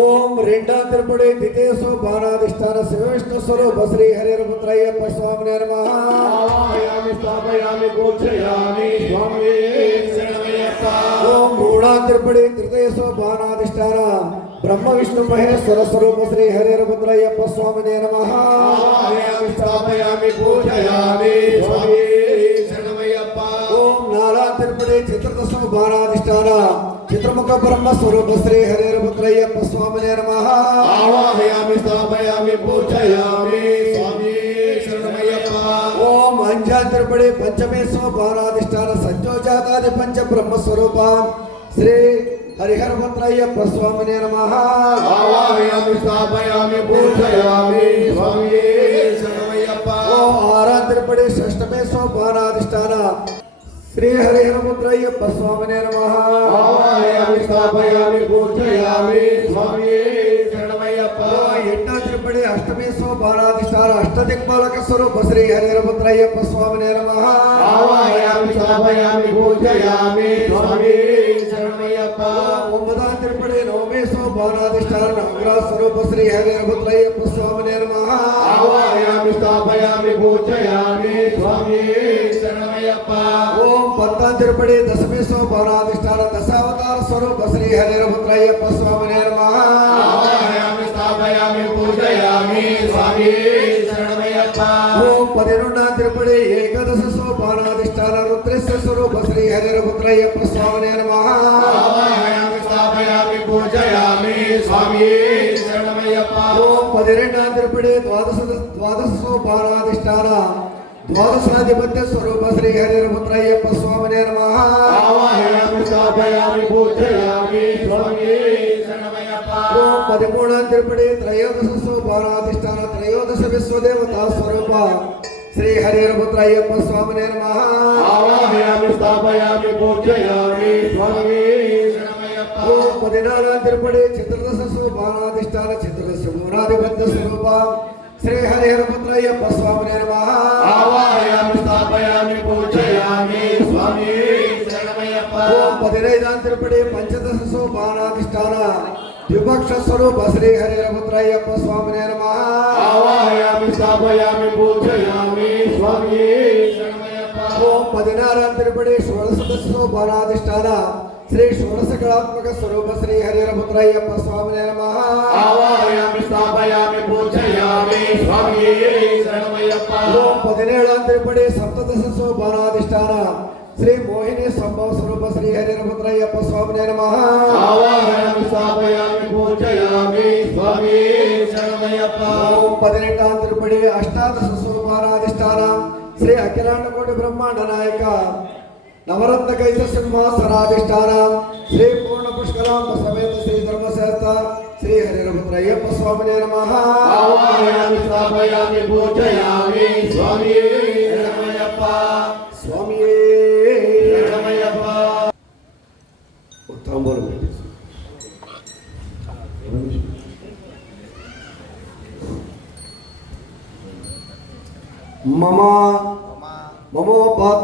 ओम रेंडातिरपड़े द्वितीयसो बाणाधिष्ठान शिवविष्णु स्वरूप श्री हरिहरपुत्रय्यप्प स्वामिने नमः। आवाहयामि स्थापयामि पूजयामि स्वामी शरणमय्यप्प। ओम मूढ़ातिरपड़े तृतीयसो बाणाधिष्ठान ब्रह्म विष्णु महेश्वर स्वरूप श्री हरिहरपुत्रय्यप्प स्वामिने नमः। आवाहयामि स्थापयामि पूजयामि स्वामी शरणमय्यप्प। ओम नालातिरपड़े चतुर्दशो बाणाधिष्ठान चित्रमुख ब्रह्म स्वरूप श्री हरिहरपुत्रय्यप्प स्वामिने नमः। आवाहयामि स्थापयामि पूजयामि स्वामी शरणमय्यप्प। ओम अंजातिरपड़े पंचमेशो बाणाधिष्ठान संजोजातादि पंच ब्रह्म स्वरूप श्री हरिहरपुत्रय्यप्प स्वामिने नमः। आवाहयामि स्थापयामि पूजयामि स्वामी शरणमय्यप्प। ओम आरातिरपड़े षष्ठमेशो बाणाधिष्ठान श्री हरिहरपुत्रय्यप्प स्वामिने नमः। आवाहयामि स्थापयामि पूजयामि स्वामी शरणमय्यप्प। एट्टातिरपड़े अष्टमेशो बाणाधिष्ठान अष्टदिक्पालक स्वरूप श्री हरिहरपुत्रय्यप्प स्वामिने नमः। आवाहयामि स्थापयामि पूजयामि स्वामी शरणमय्यप्प। ओंबदातिरपड़े नवमेशो बाणाधिष्ठान नवग्रह स्वरूप श्री हरिहरपुत्रय्यप्प स्वामिने नमः। आवाहयामि स्थापयामि पूजयामि स्वामी शरणमय्यप्प। ओम पद्मातिरपड़े दशमेशो बाणाधिष्ठान दशावतार स्वरूप श्री हरिहरपुत्रय्यप्प स्वामिने नमः। आवाहयामि स्थापयामि पूजयामि स्वामी शरणमय्यप्प। ओम पदिनोडातिरपड़े एकदशसो बाणाधिष्ठान रुद्रेश्वर स्वरूप श्री हरिहरपुत्रय्यप्प स्वामिने नमः। आवाहयामि स्थापयामि पूजयामि स्वामी शरणमय्यप्प। ओम पदिनेडातिरपड़े द्वादशसो बाणाधिष्ठान द्वादशाधिपत्य स्वरूप श्री हरिहरपुत्रय्यप्प स्वामिने नमः। आवाहयामि स्थापयामि पूजयामि स्वामी शरणमय्यप्प। ओम पदिमूडातिरपड़े त्रयोदशसो बाणाधिष्ठान त्रयोदश विश्वदेवता स्वरूप श्री हरिहरपुत्रय्यप्प स्वामिने नमः। आवाहयामि स्थापयामि पूजयामि स्वामी शरणमय्यप्प। ओम पदिनालातिरपड़े चतुर्दशसो बाणाधिष्ठान चतुर्दश मूलाधिपत्य स्वरूप श्री हरिहरपुत्रय्यप्प स्वामिने नमः। आवाहयामि स्थापयामि पूजयामि स्वामी शरणमय्यप्प। ओम पदिनैदातिरपड़े पंचदशसो बाणाधिष्ठान द्विपक्ष स्वरूप श्री हरिहरपुत्रय्यप्प स्वामिने नमः। आवाहयामि स्थापयामि पूजयामि स्वामी शरणमय्यप्प। ओम पदिनारातिरपड़े षोडशदशसो बाणाधिष्ठान श्री षोडशकलात्मक स्वरूप श्री हरिहरपुत्रय्यप्प स्वामिने नमः। आवाहयामि स्थापयामि पूजयामि स्वामी शरणमय्यप्प। ओम पदिनेळातिरपड़े सप्तदशसो बाणाधिष्ठान श्री मोहिनी संभव स्वरूप श्री हरिहरपुत्रय्यप्प स्वामिने नमः। आवाहयामि स्थापयामि पूजयामि स्वामी शरणमय्यप्प। ओम पदिनेट्टातिरपड़े अष्टादशसो बाणाधिष्ठान श्री अखिलांडकोटि ब्रह्मांड नायक नवरत्न कैस सिंहासनाधिष्ठान श्री पूर्ण पुष्करांब समेत श्री धर्मशास्त्र श्री हरिहरपुत्रय्यप्प स्वामिने नमः। आवाहयामि स्थापयामि पूजयामि स्वामी शरणमय्यप्प। स्वामी शरणमय्यप्प। उत्तम मम पात